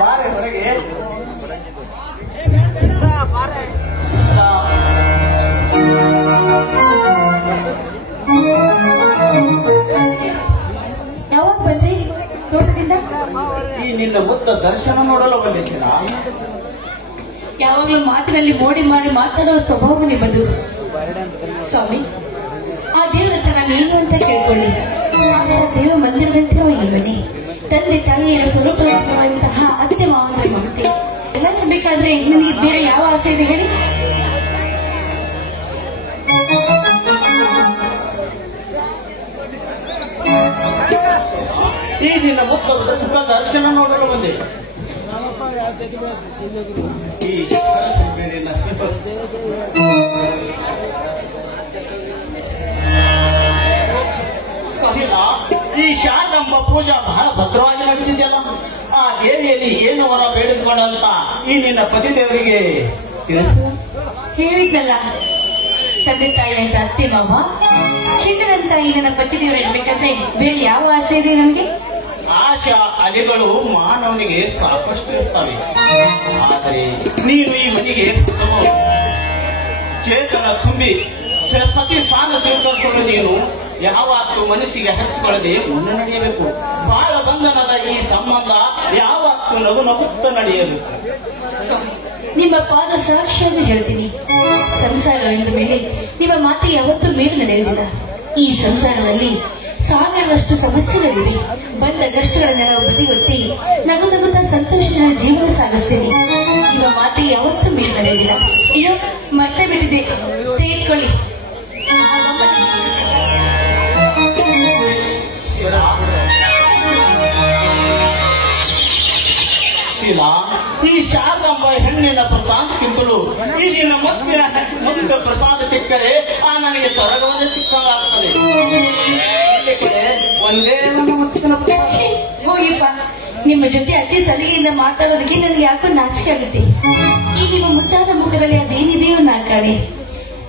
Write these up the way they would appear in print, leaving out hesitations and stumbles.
ಬಾರೆ ಹೊರಗೆ. ಯಾವಾಗ ಬಂದ್ರಿ ತೋಟದಿಂದ? ಈ ನಿನ್ನ ಮುತ್ತ ದರ್ಶನ ನೋಡಲು ಬಂದಿದ್ದೀನ. ಯಾವಾಗಲೂ ಮಾತಿನಲ್ಲಿ ಮೋಡಿ ಮಾಡಿ ಮಾತಾಡುವ ಸ್ವಭಾವ ನಿಮ್ಮದು ಸ್ವಾಮಿ. ಆ ದೇವರ ಹತ್ರ ನಾನು ಏನು ಅಂತ ಕೇಳ್ಕೊಳ್ಳಿ. ದೇವ ಮಂದಿರದಂತಿರುವ ಈ ಮನೆ, ತಂದೆ ತಾಯಿಯರ ಸ್ವರೂಪದಂತಹ ಅತ್ತೆ ಮಾವನ ಮಮತೆ ಎಲ್ಲ ಇರಬೇಕಾದ್ರೆ ನನಗೆ ಬೇರೆ ಯಾವ ಆಸೆ ಇದೆ ಹೇಳಿ? ಈ ನಿನ್ನ ಮುತ್ತ ದರ್ಶನ ನೋಡಲು ಬಂದೆ. ಈ ಈ ಶಾರದಾಂಬ ಪೂಜಾ ಬಹಳ ಭದ್ರವಾಗಿ ನಡೆದಿದೆಯಲ್ಲ. ಆ ದೇವಿಯಲ್ಲಿ ಏನು ವರ ಬೇಡಿಕೊಂಡಂತ ಈ ನಿನ್ನ ಪತಿದೇವರಿಗೆ ಹೇಳಿದ್ನಲ್ಲ, ತಂದೆ ತಾಯಿ ಅಂತ ಅತ್ತೆ ಮಾವ, ಚಿನ್ನದಂತ ಈ ನನ್ನ ಪತಿದೇವರು ಇರ್ಬೇಕಂದ್ರೆ ಬೇರೆ ಯಾವ ಆಸೆ ಇದೆ ನನಗೆ? ಆಶಾ ಅಲೆಗಳು ಮಾನವನಿಗೆ ಸಾಕಷ್ಟು ಇರ್ತವೆ. ಆದರೆ ನೀನು ಈ ಮನೆಗೆ ಚೇತನ ತುಂಬಿ ಸತಿ ಸ್ಥಾನ ಸ್ವೀಕರಿಸಲು ನೀನು ಯಾವತ್ತೂ ಮನಸ್ಸಿಗೆ ಹಚ್ಚಿಕೊಳ್ಳದೆ ಮುಂದೆ ನಡೆಯಬೇಕು. ಬಾಳ ಬಂಧನದ ಈ ಸಂಬಂಧ ಯಾವತ್ತೂ ನಗು ನಗುತ್ತ ನಡೆಯಬೇಕು. ನಿಮ್ಮ ಪಾದ ಸಾಕ್ಷಿಯನ್ನು ಹೇಳ್ತೀನಿ. ಸಂಸಾರ ಎಂದ ಮೇಲೆ ನಿಮ್ಮ ಮಾತಿಗೆ ಯಾವತ್ತೂ ಮೇಲು ನಡೆಯುವುದಿಲ್ಲ. ಈ ಸಂಸಾರದಲ್ಲಿ ಸಾವಿರದಷ್ಟು ಸಮಸ್ಯೆಗಳಿವೆ. ಬಂದ ಕಷ್ಟಗಳನ್ನೆಲ್ಲ ಬದಿಗೊತ್ತಿ ನಗು ನಗುತ್ತಾ ಸಂತೋಷದ ಜೀವನ ಸಾಗಿಸ್ತೀನಿ. ನಿಮ್ಮ ಮಾತಿಗೆ ಯಾವತ್ತೂ ಮೇಲು ನಡೆಯುವುದಿಲ್ಲ. ಇದು ಮತ್ತೆ ಬಿಟ್ಟಿದೆ, ತೆಗೆದುಕೊಳ್ಳಿ. ಶೀಲಾ, ಈ ಶಾರದಾಂಬ ಹೆಣ್ಣಿನ ಪ್ರಸಾದಕ್ಕಿಂತಲೂ ಈ ನಿನ್ನ ಮುಖ್ಯ ಪ್ರಸಾದ ಸಿಕ್ಕರೆ ಆ ನನಗೆ ಸ್ವರ್ಗವನ್ನೇ ಸಿಕ್ಕಂಗಾಗುತ್ತದೆ. ಒಂದೇ ನನ್ನ ಮುತ್ತಿನ ಹೋಗಿಪ್ಪ, ನಿಮ್ಮ ಜೊತೆ ಅತಿ ಸಲಿಗೆಯಿಂದ ಮಾತಾಡೋದಕ್ಕೆ ನನಗೆ ಯಾಕೋ ನಾಚಿಕೆ ಆಗುತ್ತೆ. ಈ ನಿಮ್ಮ ಮುದ್ದಾದ ಮುಖದಲ್ಲಿ ಅದೇನಿದೆಯೋ ನಾಲ್ಕಾಣೆ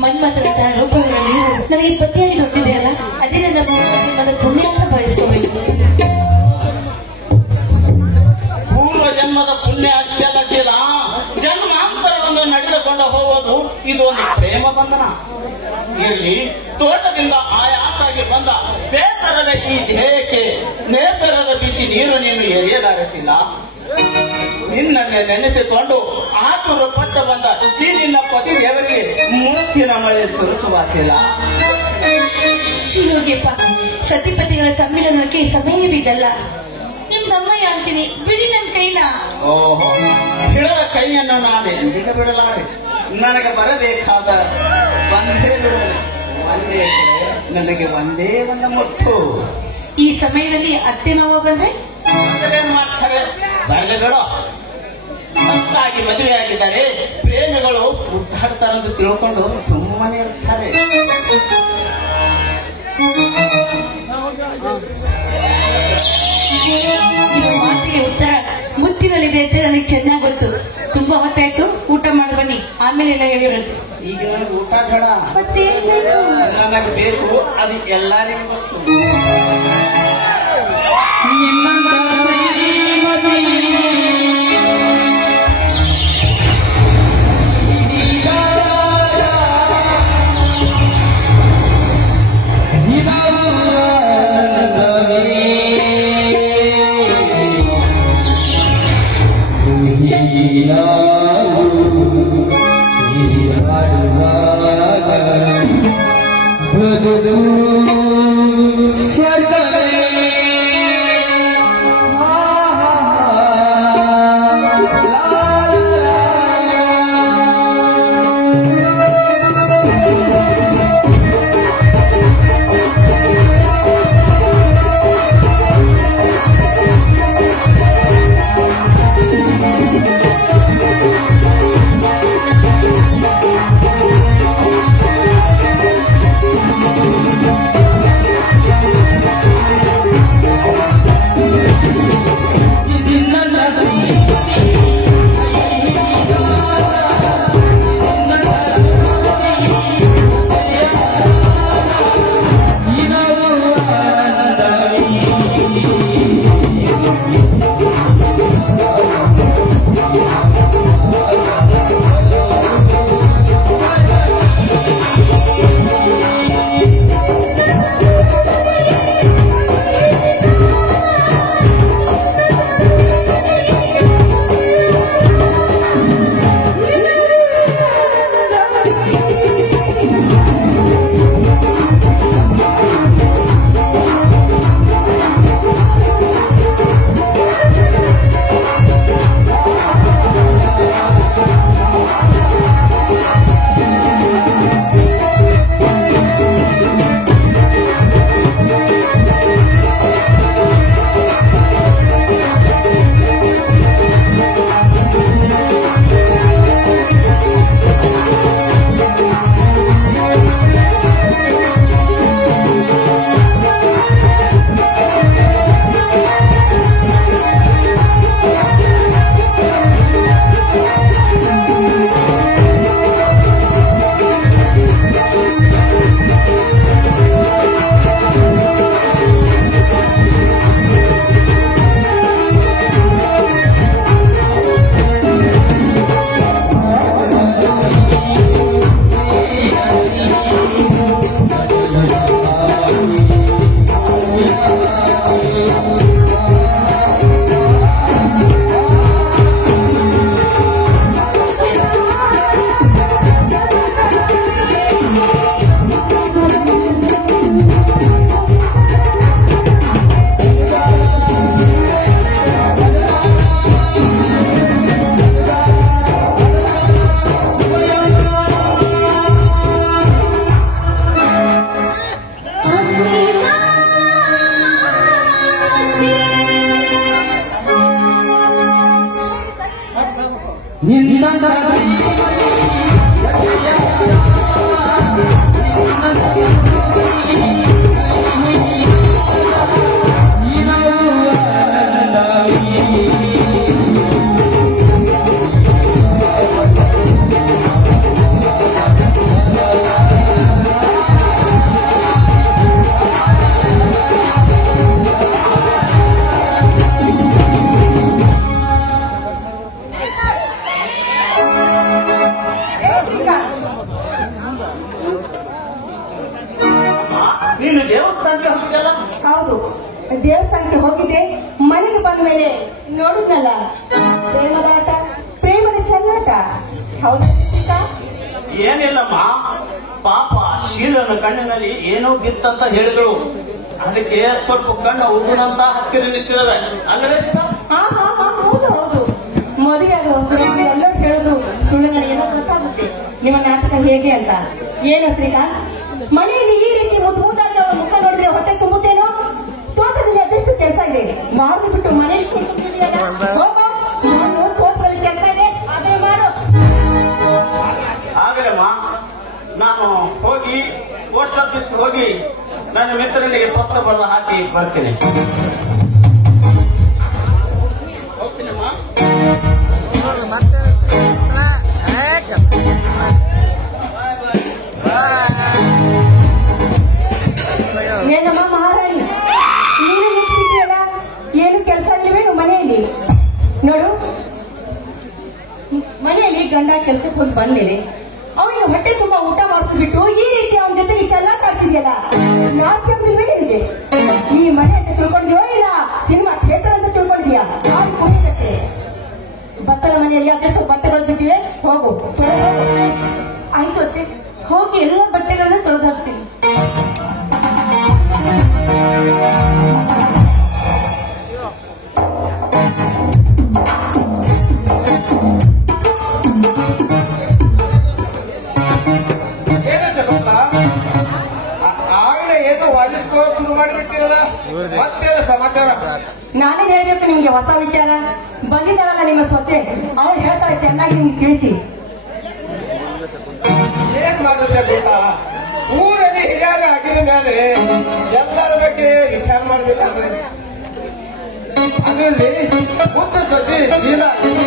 ಮನ್ಮಥನಂತಹ ರೂಪಗಳ ನೀವು ನನಗೆ ಪತಿಯಾಗಿ ಗೊತ್ತಿದೆಯಲ್ಲ, ಅದೇ ನನ್ನ ಜೀವನದ ಪುಣ್ಯ ಅಂತ ಭಾವಿಸ್ಕೋಬೇಕು. ಪೂರ್ವ ಜನ್ಮದ ಪುಣ್ಯ ಅಷ್ಟೆಲ್ಲ ಶೀಲ, ಜನ್ಮಾಂತರವನ್ನು ನಡೆದುಕೊಂಡು ಹೋಗೋದು ಇದು ಒಂದು ಪ್ರೇಮ ಬಂಧನ. ಇಲ್ಲಿ ತೋಟದಿಂದ ಆಯಾಸಾಗಿ ಬಂದ ಬೇಸರದ ಈ ದೇಹಕ್ಕೆ ನೇಸರದ ಬಿಸಿ ನೀರು ನೀನು ಎರೆಯಲಾರಿಸಿಲ್ಲ. ನಿನ್ನನ್ನೇ ನೆನೆಸಿಕೊಂಡು ಆತುರ ಪಟ್ಟ ಬಂದ ಈ ನಿನ್ನ ಪತಿ ದೇವರಿಗೆ ಮುತ್ತಿನ ಮಳೆ ಸುರಿಸುವಾಸಿಲ್ಲ. ಶಿವೋಗ್ಯಪ್ಪ, ಸತಿಪತಿಗಳ ಸಮ್ಮಿಲನಕ್ಕೆ ಸಮಯವಿದಲ್ಲ. ನಿಮ್ದಮ್ಮಯ್ಯ ಅಂತೀನಿ, ಬಿಡಿ ನನ್ನ ಕೈನ. ಓಹೋ, ಹಿಡದ ಕೈಯನ್ನು ನಾನು ಎಂದಿಗೆ ಬಿಡಲಾರೆ. ನನಗೆ ಬರಬೇಕಾದ ಒಂದೇ ನನಗೆ ಒಂದೇ ಒಂದು ಮುತ್ತು. ಈ ಸಮಯದಲ್ಲಿ ಅತ್ತೆ ಮಾವ ಬಂದ್ರೆ ಏನ್ ಮಾಡ್ತಾರೆ? ಬರಲಿ ಬಿಡೋ. ಮತ್ತಾಗಿ ಮದುವೆಯಾಗಿದ್ದಾರೆ, ಪ್ರೇಮಿಗಳು ಮುದ್ದಾಡ್ತಾರಂತ ತಿಳ್ಕೊಂಡು ಸುಮ್ಮನೆ ಇರ್ತಾರೆ. ಮಾತಿಗೆ ಉತ್ತರ ಮುತ್ತಿನಲ್ಲಿದೆ ಅಂತ ನನಗೆ ಚೆನ್ನಾಗಿ ಗೊತ್ತು. ತುಂಬಾ ಹೊತ್ತಾಯ್ತು, ಊಟ ಮಾಡಿ ಬನ್ನಿ, ಆಮೇಲೆ ಎಲ್ಲ ಹೇಳಿರೋದು. ಈಗ ನನಗೆ ಊಟ ಬೇಡ, ನನಗೆ ಬೇಕು, ಅದು ಎಲ್ಲರಿಗೂ ಗೊತ್ತು. ನೀನು ದೇವಸ್ಥಾನಕ್ಕೆ ಹೋಗಿದ್ದಲ್ಲ? ಹೌದು, ದೇವಸ್ಥಾನಕ್ಕೆ ಹೋಗಿದ್ದೆ. ಮನೆಗೆ ಬಂದ ಮೇಲೆ ನೋಡಿದ್ನಲ್ಲ ಪ್ರೇಮದ ಆಟ, ಪ್ರೇಮದ ಚೆಲ್ಲಾಟ. ಹೌದು ಏನಿಲ್ಲಮ್ಮ, ಪಾಪ ಶೀಲನ ಕಣ್ಣಿನಲ್ಲಿ ಏನೋ ಬಿತ್ತಂತ ಹೇಳಿದ್ರು. ಅದಕ್ಕೆ ಸ್ವಲ್ಪ ಕಣ್ಣು ಉಗುನಂತ ಹತ್ತಿರ ನಿಂತಿದ್ದಾವೆ ಅಲ್ಲವೇ? ಹೌದು ಹೌದು, ಮದುವೆ ಎಲ್ಲ ಹೇಳುದು ಸುಳ್ಳು. ನನಗೇನೋ ಗೊತ್ತಾಗುತ್ತೆ ನಿಮ್ಮ ನಾಟಕ ಹೇಗೆ ಅಂತ. ಏನು ಶ್ರೀಕಾಂತ್, ಮನೆಯಲ್ಲಿ ಈ ರೀತಿ ಮುದ್ದಾಗಿ ಅವರ ಮುಖ ನೋಡಿದ್ರೆ ಹೊಟ್ಟೆ ತುಂಬುತ್ತೇನೋ? ತೋಟದಲ್ಲಿ ಅದೆಷ್ಟು ಕೆಲಸ ಇದೆ, ಮಾರು ಬಿಟ್ಟು ಮನೆಯಲ್ಲಿ ತೋಟದಲ್ಲಿ ಕೆಲಸ ಇದೆ, ಅದೇ ಮಾಡು. ಹಾಗಲ್ಲಮ್ಮ, ನಾನು ಹೋಗಿ ಪೋಸ್ಟ್ ಆಫೀಸ್ ಹೋಗಿ ನನ್ನ ಮಿತ್ರನಿಗೆ ಪತ್ರ ಬರೆದು ಹಾಕಿ ಬರ್ತೀನಿ. ಹೋಗ್ತೀನಮ್ಮ. ಏನಮ್ಮ ಮಹಾರಾಣಿ, ನೀನು ನಿಂತಿದೆಯಲ್ಲ, ಏನು ಕೆಲಸ ಇಲ್ಲವೇನು ಮನೆಯಲ್ಲಿ? ನೋಡು, ಮನೆಯಲ್ಲಿ ಗಂಡ ಕೆಲಸಕ್ಕೆ ಹೋಗಿ ಬಂದ್ಮೇಲೆ ಅವನಿಗೆ ಹೊಟ್ಟೆ ತುಂಬಾ ಊಟ ಮಾಡಿಸ್ಬಿಟ್ಟು ಈ ರೀತಿ ಅವನ ಜೊತೆಗೆ ಚೆನ್ನಾಗಿ ಕಾಡ್ತಿದ್ಯಲ್ಲ, ನಾಲ್ಕು ನಿನಗೆ ಈ ಮನೆ ಅಂತ ತಿಳ್ಕೊಂಡಿಯೋ ಇಲ್ಲ ಸಿನಿಮಾ ಥಿಯೇಟರ್ ಅಂತ ತಿಳ್ಕೊಂಡಿದ್ಯಾ? ಭತ್ತದ ಮನೆಯಲ್ಲಿ ಅದೆಷ್ಟು ಬಟ್ಟೆಗಳು ಬಿಟ್ಟಿವೆ, ಹೋಗು. ಆಯ್ತು ಅತ್ತೆ, ಹೋಗಿ ಎಲ್ಲ ಬಟ್ಟೆಗಳನ್ನ ತೊಳೆದು ಹಾಕ್ತೀನಿ. ಆಗಲೇ ಏನು ವಾದಿಸ್ಕೋ ಶುರು ಮಾಡಿಬಿಟ್ಟಿರಲ್ಲ, ಮತ್ತೇನು ಸಮಾಚಾರ? ನಾನೇ ಹೇಳ್ಬೇಕು ನಿಮ್ಗೆ ಹೊಸ ವಿಚಾರ. ಬಂದಿದ್ದಾರಲ್ಲ ನಿಮ್ಮ ಸೊಸೆ, ಅವ್ರು ಹೇಳ್ತಾರೆ ಚೆನ್ನಾಗಿ ನಿಮ್ಗೆ ತಿಳಿಸಿ. ಏನ್ ಮಾಡುತ್ತೆ ಗೊತ್ತಾ, ಊರಲ್ಲಿ ಹಿರಿಯಾಗ ಆಗಿದ ಮೇಲೆ ಎಲ್ಲರ ಬಗ್ಗೆ ವಿಚಾರ ಮಾಡ್ಬೇಕಾದ್ರೆ ಅದರಲ್ಲಿ ಮುದ್ದ ಸಸಿ ಶೀಲ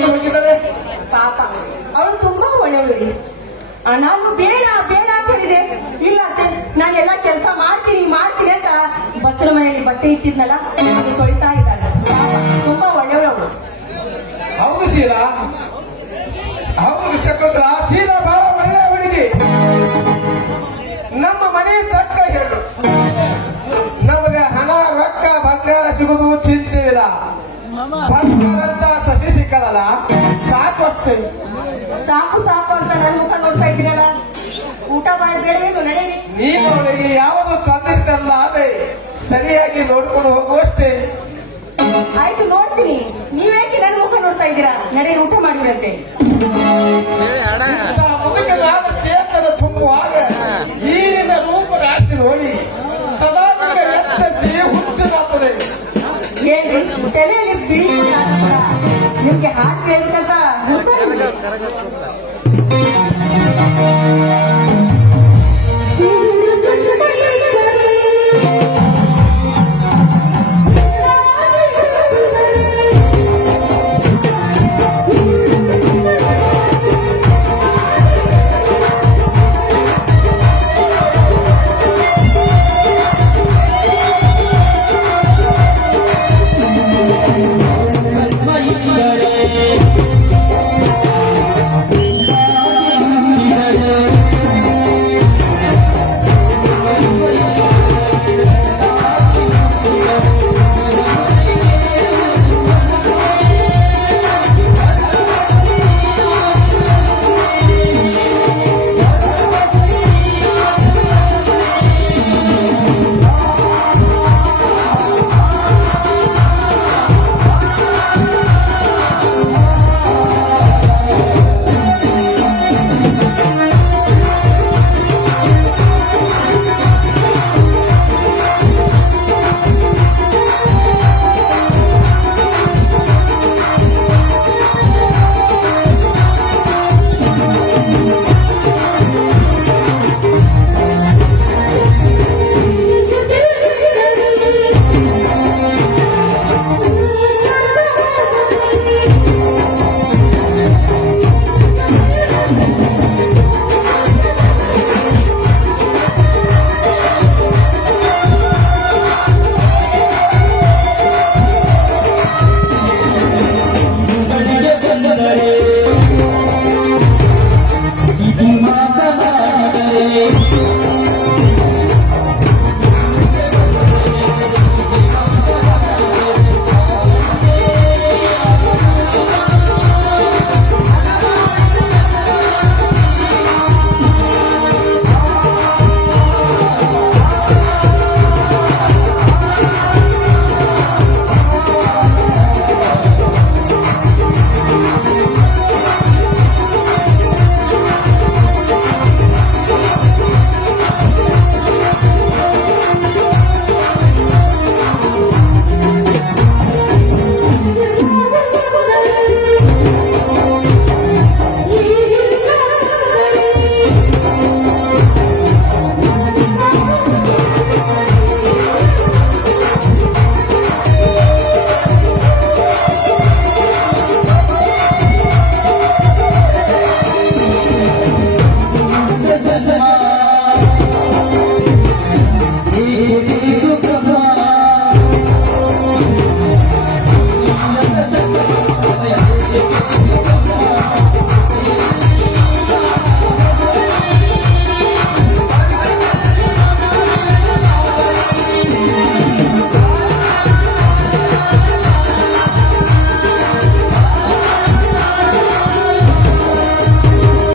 ಹೋಗಿದ್ದಾರೆ. ಪಾಪ ಅವಳು ತುಂಬಾ ಒಳ್ಳೆಯವಳು ರೀ. ನಾನು ಬೇಡ ಬೇಡ ಅಂತ ಹೇಳಿದೆ. ಇಲ್ಲ ಅತ್ತೆ, ನಾನೆಲ್ಲ ಕೆಲಸ ಮಾಡ್ತೀನಿ ಅಂತ ಬಚ್ಚಲ ಮನೆಯಲ್ಲಿ ಬಟ್ಟೆ ಇಟ್ಟಿದ್ನಲ್ಲ, ಅದು ತೊಳಿತಾ ಇದ್ದಾಳೆ. ತುಂಬಾ ಒಳ್ಳೆಯವಳು. ಹೌದು ಶೀಲ, ಹೌದು ಶಕುಂತಲ, ಶೀಲ ಬಹಳ ಒಳ್ಳೆಯ ಹುಡುಗಿ. ನಮ್ಮ ಮನೆ ತಕ್ಕ ಹೇಳು, ನಮಗೆ ಹಣ ರೊಕ್ಕ ಬಂಗಾರ ಸಿಗುವುದು ಚಿಂತೆ ಇಲ್ಲ. ಬಂಗಾರಂತ ಸಸಿ ಸಿಕ್ಕಲ್ಲ, ಸಾಕು ಅಷ್ಟೇ. ಸಾಕು ಅಂತ ನನ್ನ ಮುಖ ನೋಡ್ತಾ ಇದ್ದೀರಲ್ಲ, ಊಟ ಮಾಡಬೇಡವೇನು? ನಡೆಯಿರಿ. ನೀವು ಅವಳಿಗೆ ಯಾವುದು ತಂದಿರ್ತಲ್ಲ ಅದೇ ಸರಿಯಾಗಿ ನೋಡ್ಕೊಂಡು ಹೋಗುವಷ್ಟೇ. ಆಯ್ತು, ನೋಡ್ತೀನಿ. ನೀವೇಕೆ ನನ್ನ ಮುಖ ನೋಡ್ತಾ ಇದ್ದೀರಾ? ನಡೆಯಿರಿ, ಊಟ ಮಾಡಿಬಿಡಂತೆ. ಮುದುಕನಾದ ಚೇತನ ತುಂಬುವಾಗ ಈಗಿನ ರೂಪ ರಾಶಿ ನೋಡಿ ಸದಾ ಎಚ್ಚರಿಸಿ ಹುಚ್ಚಿನಾಗ್ತದೆ. ಏನ್ರಿ ತಲೆಯಲ್ಲಿ ಬೀಳಿ ನಿಮ್ಗೆ ಹಾಕಿ ಅಂತ